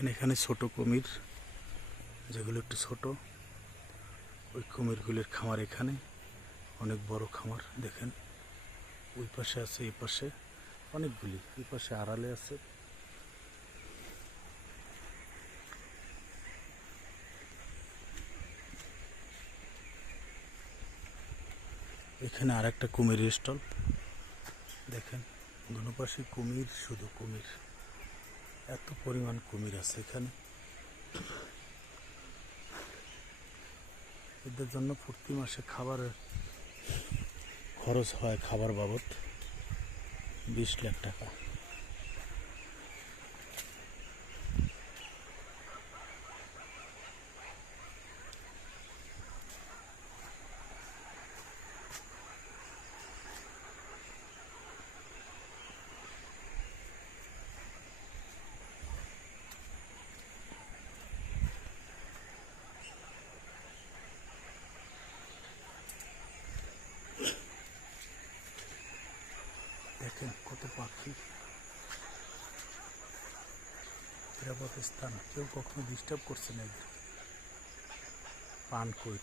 দেখেন এখানে ছোট কুমির, যেগুলো একটু ছোট, ওই কুমিরগুলির খামার এখানে। অনেক বড় খামার দেখেন, ওই পাশে আছে, এই পাশে অনেকগুলি, এই পাশে আড়ালে আছে। এখানে আর একটা কুমিরের স্টল দেখেন, দুনো পাশে কুমির, শুধু কুমির, এত পরিমাণ কুমির আছে এখানে। এদের জন্য প্রতি মাসে খাবারের খরচ হয়, খাবার বাবদ 20 লাখ টাকা। দেখেন কত পাখি, নিরাপদ স্থান, কেউ কখনো ডিস্টার্ব করছে না এদের। পান কই